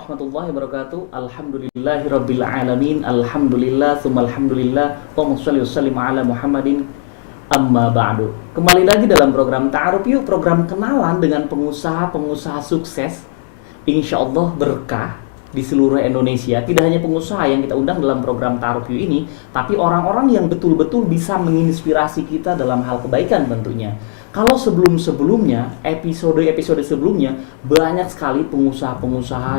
warahmatullahi wabarakatuh. Alhamdulillahirabbil alamin. Alhamdulillah tsumma alhamdulillah. Allahumma shalli wa sallim ala Muhammadin. Amma ba'du. Kembali lagi dalam program Ta'aruf Yuk, program kenalan dengan pengusaha-pengusaha sukses. Insya Allah berkah di seluruh Indonesia. Tidak hanya pengusaha yang kita undang dalam program Ta'aruf Yuk ini, tapi orang-orang yang betul-betul bisa menginspirasi kita dalam hal kebaikan tentunya. Kalau sebelum-sebelumnya, episode-episode sebelumnya, banyak sekali pengusaha-pengusaha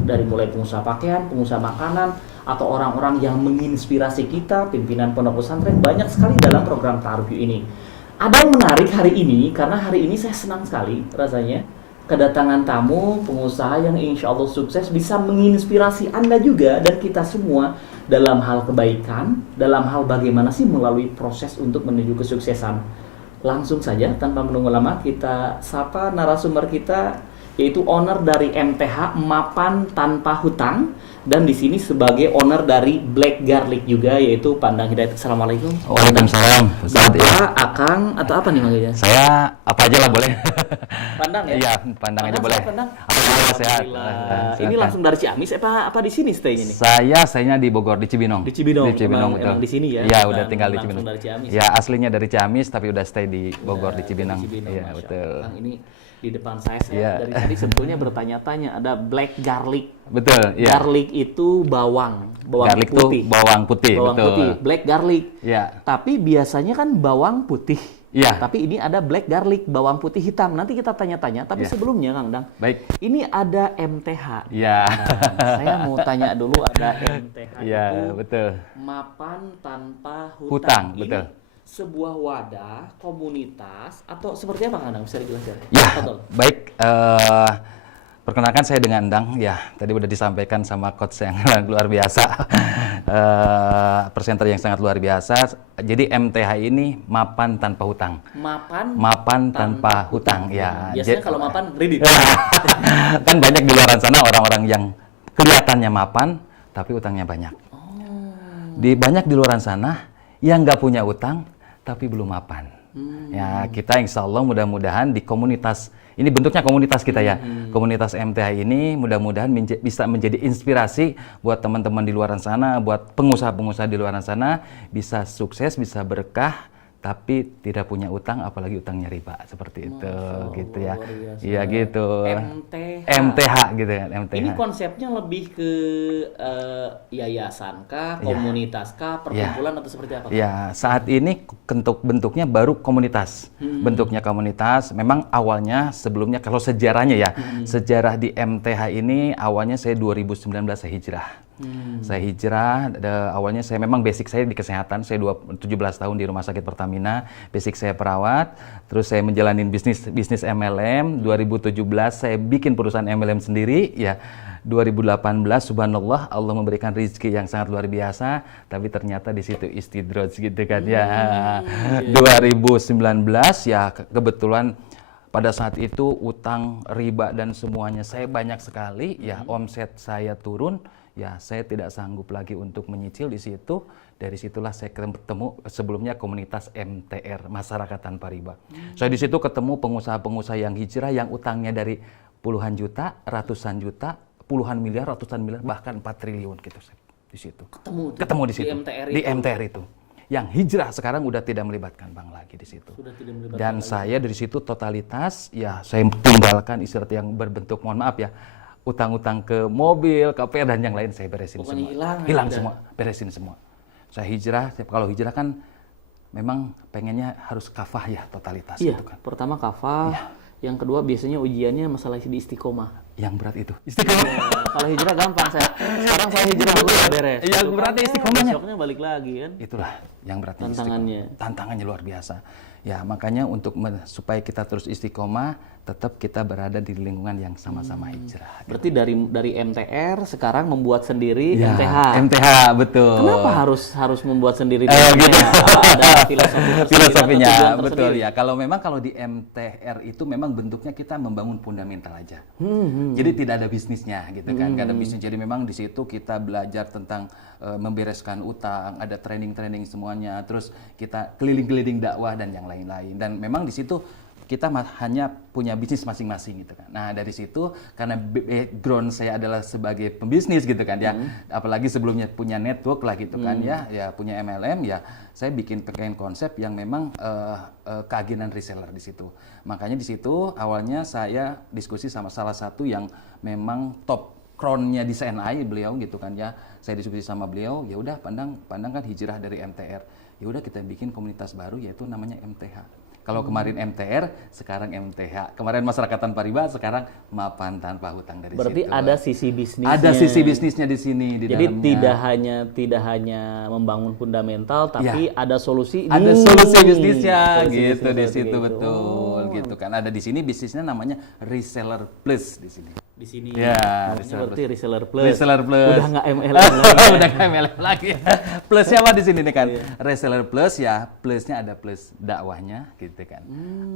dari mulai pengusaha pakaian, pengusaha makanan, atau orang-orang yang menginspirasi kita, pimpinan pondok pesantren, banyak sekali dalam program Ta'aruf Yuk ini. Ada yang menarik hari ini, karena hari ini saya senang sekali rasanya kedatangan tamu pengusaha yang insya Allah sukses bisa menginspirasi Anda juga dan kita semua dalam hal kebaikan, dalam hal bagaimana sih melalui proses untuk menuju kesuksesan. Langsung saja tanpa menunggu lama kita sapa narasumber kita, yaitu owner dari MTH Mapan Tanpa Hutang, dan di sini sebagai owner dari Black Garlic juga, yaitu Pandang Hidayat. Assalamualaikum. Waalaikumsalam. Bapak, Akang, atau apa nih manggilnya? Saya apa aja lah boleh. Pandang ya? Iya, Pandang aja boleh. Pandang. Alhamdulillah sehat. Ini langsung dari Ciamis apa di sini stay-nya nih? Saya di Bogor, di Cibinong. Di Cibinong. Betul. Emang di sini ya? Iya, udah tinggal di Cibinong. Dari Ciamis. Ya, aslinya dari Ciamis tapi udah stay di Bogor, di Cibinong. Iya, betul. Kang, ini di depan saya Iya. dari tadi sebetulnya bertanya-tanya ada black garlic. Betul, iya. Garlic itu bawang Garlic putih. itu bawang putih, Bawang betul. putih, black garlic. Iya. Tapi biasanya kan bawang putih. Iya. Tapi ini ada black garlic, bawang putih hitam. Nanti kita tanya-tanya. Tapi Iya. sebelumnya Kang Dang, Baik. ini ada MTH. Iya. Saya mau tanya dulu, ada MTH Iya, itu betul. Mapan Tanpa Hutang, Hutang. Ini betul. sebuah wadah, komunitas, atau seperti apa Kang Dang? Bisa dijelaskan? Ya, Betul. baik. Perkenalkan saya dengan Endang. Ya, tadi udah disampaikan sama coach yang luar biasa, presenter yang sangat luar biasa. Jadi MTH ini Mapan Tanpa Hutang. Mapan tanpa hutang. Ya. Biasanya kalau mapan kredit. Kan banyak di luar sana orang-orang yang kelihatannya mapan, tapi utangnya banyak. Banyak di luar sana yang nggak punya utang, tapi belum mapan. Ya, kita insya Allah mudah-mudahan di komunitas, ini bentuknya komunitas kita ya, komunitas MTH ini mudah-mudahan bisa menjadi inspirasi buat teman-teman di luar sana, buat pengusaha-pengusaha di luar sana, bisa sukses, bisa berkah, tapi tidak punya utang, apalagi utangnya riba, seperti itu, gitu ya. Iya gitu. MTH gitu kan, MTH. Ini konsepnya lebih ke yayasan kah, komunitas kah, perkumpulan atau seperti apa? Ya, saat ini bentuknya baru komunitas. Bentuknya komunitas. Memang awalnya sebelumnya kalau sejarahnya ya, sejarah di MTH ini awalnya saya 2019 saya hijrah. Saya hijrah, awalnya saya memang basic saya di kesehatan, saya 17 tahun di Rumah Sakit Pertamina, basic saya perawat, terus saya menjalani bisnis MLM, 2017 saya bikin perusahaan MLM sendiri, ya 2018 subhanallah Allah memberikan rezeki yang sangat luar biasa, tapi ternyata di situ istidroj gitu kan ya. 2019 ya kebetulan pada saat itu utang, riba dan semuanya saya banyak sekali, ya omset saya turun. Ya, saya tidak sanggup lagi untuk menyicil di situ. Dari situlah saya ketemu sebelumnya komunitas MTR, Masyarakat Tanpa Riba. Saya di situ ketemu pengusaha-pengusaha yang hijrah yang utangnya dari puluhan juta, ratusan juta, puluhan miliar, ratusan miliar, bahkan 4 triliun gitu di situ. Ketemu di situ. Di MTR itu. Yang hijrah sekarang udah tidak melibatkan bank lagi di situ. Dan saya dari situ totalitas, ya saya tinggalkan istilah yang berbentuk, mohon maaf ya, utang-utang ke mobil, KPR dan yang lain saya beresin. Pokoknya semua. Hilang semua, beresin semua. Saya hijrah, kalau hijrah kan memang pengennya harus kafah ya, totalitas Iya, gitu kan. pertama kafah, yang kedua biasanya ujiannya masalah di istiqomah. Yang berat itu. Istiqomah. Kalau hijrah gampang sekarang saya hijrah udah beres. Yang berat istiqomahnya. Besoknya balik lagi kan. Itulah yang berat tantangannya. Tantangannya luar biasa. Ya, makanya untuk supaya kita terus istiqomah, tetap kita berada di lingkungan yang sama-sama hijrah. Berarti dari MTR sekarang membuat sendiri ya, MTH. MTH, betul. Kenapa harus membuat sendiri? Gitu. Ada filosofinya, betul ya. Kalau di MTR itu memang bentuknya kita membangun fundamental aja. Jadi tidak ada bisnisnya gitu kan. Gak ada bisnis. Jadi memang di situ kita belajar tentang membereskan utang, ada training semuanya. Terus kita keliling-keliling dakwah dan yang lain-lain. Dan memang di situ kita hanya punya bisnis masing-masing gitu kan. Nah dari situ karena background saya adalah sebagai pembisnis gitu kan ya, apalagi sebelumnya punya network lah gitu kan ya punya MLM ya, saya bikin konsep yang memang keagenan reseller di situ. Makanya di situ awalnya saya diskusi sama salah satu yang memang top crown-nya di CNI beliau gitu kan ya. Saya diskusi sama beliau, ya udah Pandang kan hijrah dari MTR. Ya udah kita bikin komunitas baru yaitu namanya MTH. Kalau kemarin MTR, sekarang MTH. Kemarin Masyarakat Tanpa Riba, sekarang Mapan Tanpa Hutang dari Berarti situ. ada sisi bisnisnya. Ada sisi bisnisnya di sini di Jadi dalamnya. tidak hanya membangun fundamental, tapi ada solusi. Ada solusi bisnisnya Solusi gitu bisnis di seperti situ itu. betul gitu kan. Ada di sini bisnisnya namanya Reseller Plus di sini. Di sini. Ya, Berarti reseller plus. Reseller Plus. Udah nggak MLM lagi. Udah nggak MLM lagi. Plusnya apa di sini nih kan? Reseller Plus ya, plusnya ada plus dakwahnya gitu kan.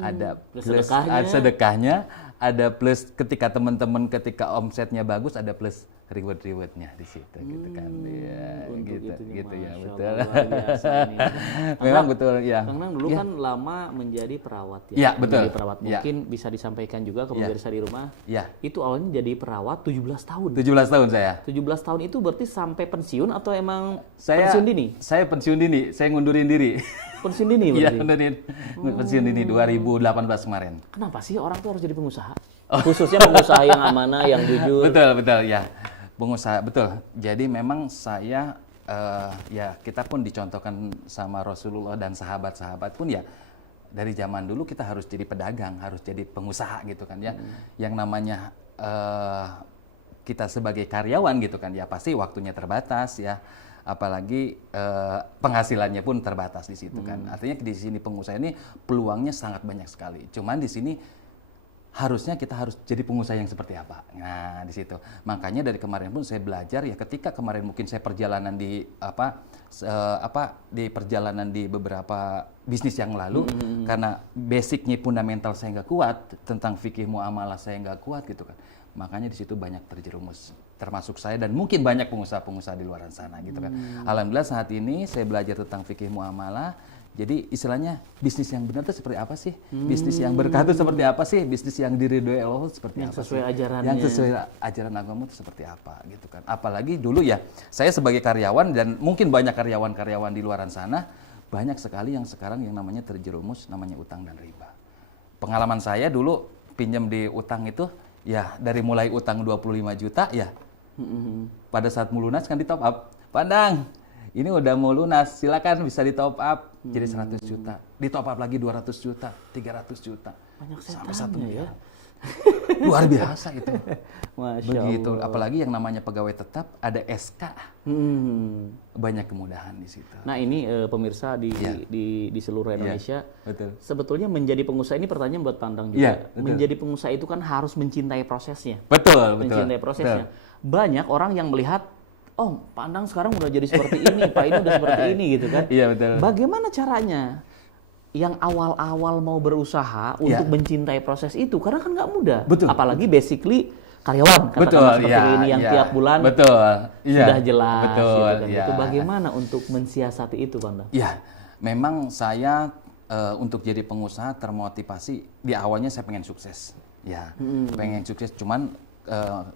Ada plus sedekahnya, ada plus ketika teman-teman ketika omsetnya bagus, ada plus rewardnya di situ gitu kan. Ya, gitu ya betul. Memang betul ya. Kang Nang dulu kan lama menjadi perawat ya. Ya, betul. Menjadi perawat. Mungkin bisa disampaikan juga ke pemirsa di rumah. Ya. Itu awalnya jadi perawat 17 tahun. 17 tahun saya. 17 tahun itu berarti sampai pensiun atau emang Saya pensiun dini? Saya pensiun dini, saya ngundurin diri. Pensiun dini Iya, berarti? pensiun dini 2018 kemarin. Kenapa sih orang tuh harus jadi pengusaha? Khususnya pengusaha yang amanah, yang jujur. Betul ya. Pengusaha betul. Jadi memang saya ya kita pun dicontohkan sama Rasulullah dan sahabat-sahabat pun ya dari zaman dulu kita harus jadi pedagang, harus jadi pengusaha gitu kan ya. Yang namanya kita sebagai karyawan gitu kan ya pasti waktunya terbatas ya. Apalagi penghasilannya pun terbatas di situ kan. Artinya di sini pengusaha ini peluangnya sangat banyak sekali. Cuman di sini harusnya kita harus jadi pengusaha yang seperti apa. Nah, di situ. Makanya dari kemarin pun saya belajar ya ketika kemarin mungkin saya perjalanan di di perjalanan di beberapa bisnis yang lalu karena basicnya fundamental saya nggak kuat, tentang fikih muamalah saya nggak kuat gitu kan. Makanya di situ banyak terjerumus, termasuk saya dan mungkin banyak pengusaha-pengusaha di luar sana gitu kan. Alhamdulillah saat ini saya belajar tentang fikih muamalah. Jadi istilahnya bisnis yang benar itu seperti apa sih? Bisnis yang berkah itu seperti apa sih? Bisnis yang diridhoi Allah seperti yang apa sesuai sih? ajarannya. Yang sesuai ajaran agama itu seperti apa gitu kan. Apalagi dulu ya, saya sebagai karyawan dan mungkin banyak karyawan-karyawan di luaran sana, banyak sekali yang sekarang yang namanya terjerumus namanya utang dan riba. Pengalaman saya dulu pinjam di utang itu ya dari mulai utang 25 juta ya. Pada saat mau lunas kan di top up. Pandang, ini udah mau lunas, silakan bisa di top up jadi 100 juta. Di top up lagi 200 juta, 300 juta. Banyak Sampai 1 setannya miliar. ya. Luar biasa itu. Masya Begitu, Allah. apalagi yang namanya pegawai tetap ada SK. Banyak kemudahan di situ. Nah ini pemirsa di seluruh Indonesia, Betul. sebetulnya menjadi pengusaha ini pertanyaan buat Pandang juga. Iya, betul. Menjadi pengusaha itu kan harus mencintai prosesnya. Betul. Mencintai prosesnya. Banyak orang yang melihat, oh Pandang sekarang udah jadi seperti ini, Pak ini udah seperti ini gitu kan. Iya, betul. Bagaimana caranya yang awal-awal mau berusaha untuk mencintai proses itu? Karena kan nggak mudah. Betul. Apalagi basically karyawan Betul, seperti ini yang tiap bulan sudah jelas betul, gitu kan. Itu bagaimana untuk mensiasati itu, Pandang? Ya, memang saya untuk jadi pengusaha termotivasi di awalnya saya pengen sukses. Ya, pengen sukses. Cuman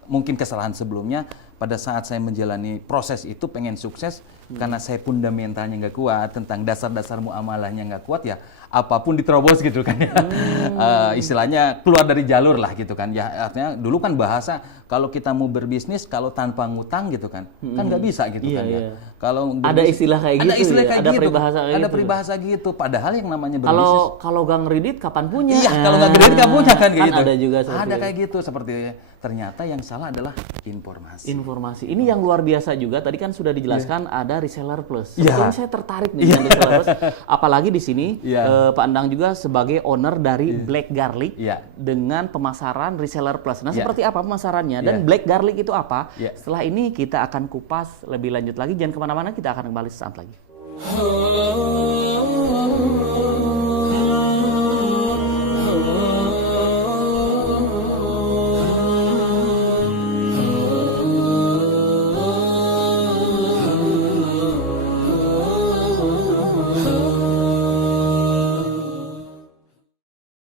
mungkin kesalahan sebelumnya pada saat saya menjalani proses itu pengen sukses karena saya fundamentalnya nggak kuat, tentang dasar-dasar muamalahnya nggak kuat ya apapun diterobos gitu kan ya. Istilahnya keluar dari jalur lah gitu kan ya. Artinya dulu kan bahasa kalau kita mau berbisnis kalau tanpa ngutang gitu kan kan nggak bisa gitu kan ya. Kalau ada istilah kayak gitu, ada peribahasa kayak ada gitu. peribahasa gitu. Padahal yang namanya berbisnis Kalau gang kredit kapan punya? Iya, kalau nggak kredit nggak punya kan kayak gitu. Ada juga ada kayak gitu seperti ternyata yang salah adalah informasi. Ini yang luar biasa juga. Tadi kan sudah dijelaskan ada reseller plus. Iya. Sebetulnya saya tertarik nih dengan reseller plus. Apalagi di sini Pak Endang juga sebagai owner dari Black Garlic dengan pemasaran reseller plus. Nah, seperti apa pemasarannya dan Black Garlic itu apa? Setelah ini kita akan kupas lebih lanjut lagi. Jangan kemana-mana, kita akan kembali sesaat lagi.